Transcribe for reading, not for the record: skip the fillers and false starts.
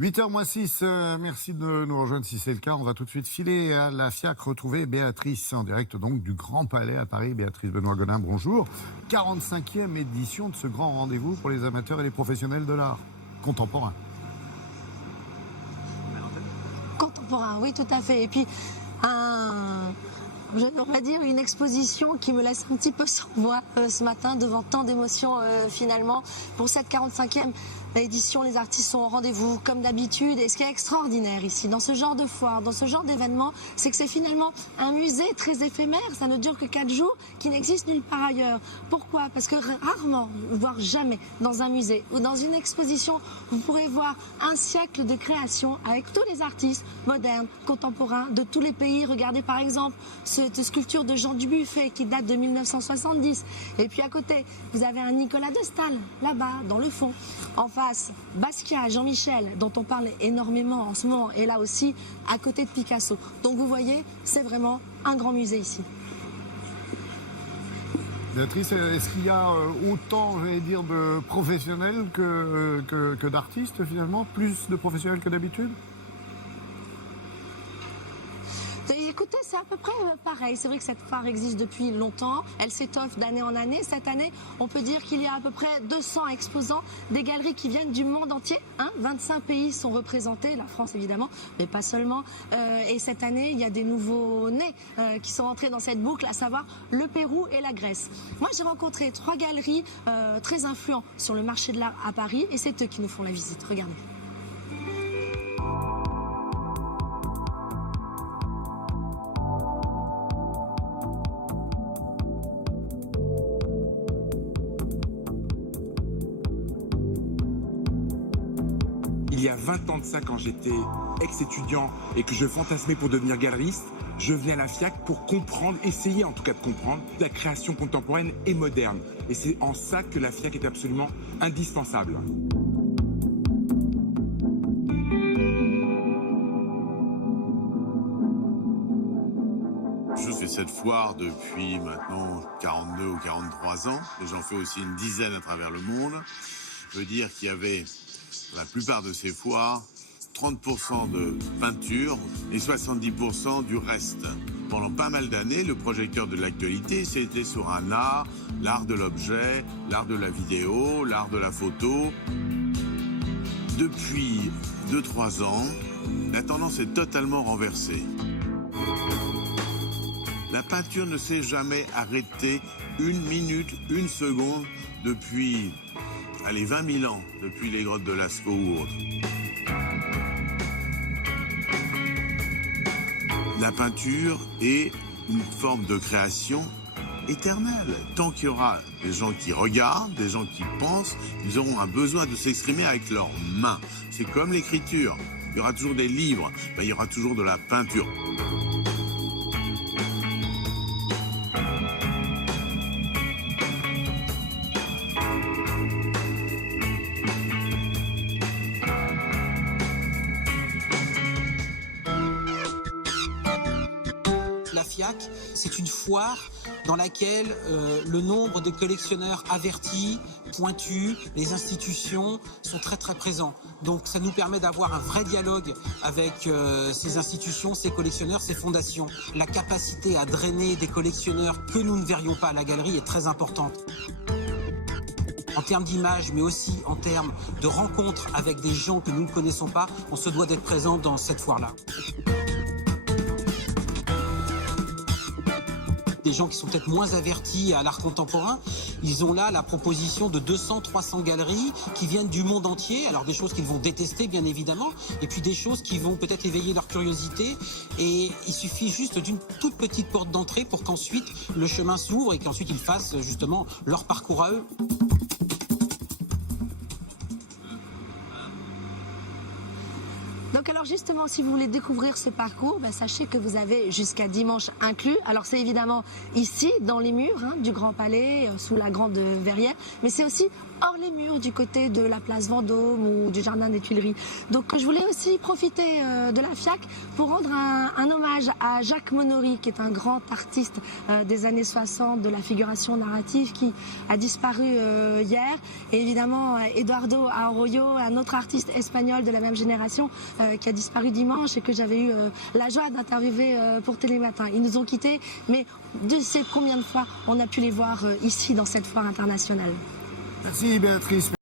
8h moins 6, merci de nous rejoindre si c'est le cas. On va tout de suite filer à la FIAC, retrouver Béatrice en direct donc du Grand Palais à Paris. Béatrice Benoît-Godin, bonjour. 45e édition de ce grand rendez-vous pour les amateurs et les professionnels de l'art contemporain. Contemporain, oui, tout à fait. Et puis, on va dire une exposition qui me laisse un petit peu sans voix ce matin devant tant d'émotions finalement. Pour cette 45e édition, les artistes sont au rendez-vous comme d'habitude. Et ce qui est extraordinaire ici, dans ce genre de foire, dans ce genre d'événement, c'est que c'est finalement un musée très éphémère. Ça ne dure que 4 jours, qui n'existe nulle part ailleurs. Pourquoi? Parce que rarement, voire jamais, dans un musée ou dans une exposition, vous pourrez voir un siècle de création avec tous les artistes modernes, contemporains, de tous les pays. Regardez par exemple cette sculpture de Jean Dubuffet qui date de 1970. Et puis à côté, vous avez un Nicolas de Staël, là-bas, dans le fond. En face, Basquiat, Jean-Michel, dont on parle énormément en ce moment, et là aussi, à côté de Picasso. Donc vous voyez, c'est vraiment un grand musée ici. Béatrice, est-ce qu'il y a autant, j'allais dire, de professionnels que d'artistes finalement? Plus de professionnels que d'habitude? Écoutez, c'est à peu près pareil. C'est vrai que cette foire existe depuis longtemps. Elle s'étoffe d'année en année. Cette année, on peut dire qu'il y a à peu près 200 exposants, des galeries qui viennent du monde entier. 25 pays sont représentés, la France évidemment, mais pas seulement. Et cette année, il y a des nouveaux-nés qui sont entrés dans cette boucle, à savoir le Pérou et la Grèce. Moi, j'ai rencontré 3 galeries très influentes sur le marché de l'art à Paris, et c'est eux qui nous font la visite. Regardez. Il y a 20 ans de ça, quand j'étais ex-étudiant et que je fantasmais pour devenir galeriste, je venais à la FIAC pour comprendre, essayer en tout cas de comprendre, la création contemporaine et moderne. Et c'est en ça que la FIAC est absolument indispensable. Je fais cette foire depuis maintenant 42 ou 43 ans et j'en fais aussi une dizaine à travers le monde. Je veux dire qu'il y avait, dans la plupart de ces foires, 30% de peinture et 70% du reste. Pendant pas mal d'années, le projecteur de l'actualité, c'était sur un art, l'art de l'objet, l'art de la vidéo, l'art de la photo. Depuis 2-3 ans, la tendance est totalement renversée. La peinture ne s'est jamais arrêtée une minute, une seconde depuis, 20 000 ans, depuis les grottes de Lascaux ou autres. La peinture est une forme de création éternelle. Tant qu'il y aura des gens qui regardent, des gens qui pensent, ils auront un besoin de s'exprimer avec leurs mains. C'est comme l'écriture. Il y aura toujours des livres, il y aura toujours de la peinture. La FIAC, c'est une foire dans laquelle le nombre de collectionneurs avertis, pointus, les institutions sont très très présents. Donc ça nous permet d'avoir un vrai dialogue avec ces institutions, ces collectionneurs, ces fondations. La capacité à drainer des collectionneurs que nous ne verrions pas à la galerie est très importante. En termes d'image, mais aussi en termes de rencontres avec des gens que nous ne connaissons pas, on se doit d'être présent dans cette foire-là. Des gens qui sont peut-être moins avertis à l'art contemporain, ils ont là la proposition de 200-300 galeries qui viennent du monde entier. Alors des choses qu'ils vont détester bien évidemment, et puis des choses qui vont peut-être éveiller leur curiosité. Et il suffit juste d'une toute petite porte d'entrée pour qu'ensuite le chemin s'ouvre et qu'ensuite ils fassent justement leur parcours à eux. Donc alors justement, si vous voulez découvrir ce parcours, sachez que vous avez jusqu'à dimanche inclus. Alors c'est évidemment ici, dans les murs du Grand Palais, sous la grande verrière, mais c'est aussi hors les murs du côté de la place Vendôme ou du jardin des Tuileries. Donc je voulais aussi profiter de la FIAC pour rendre un hommage à Jacques Monory, qui est un grand artiste des années 60 de la figuration narrative qui a disparu hier. Et évidemment Eduardo Arroyo, un autre artiste espagnol de la même génération qui a disparu dimanche et que j'avais eu la joie d'interviewer pour Télématin. Ils nous ont quittés, mais Dieu sait combien de fois on a pu les voir ici dans cette foire internationale. Merci Béatrice.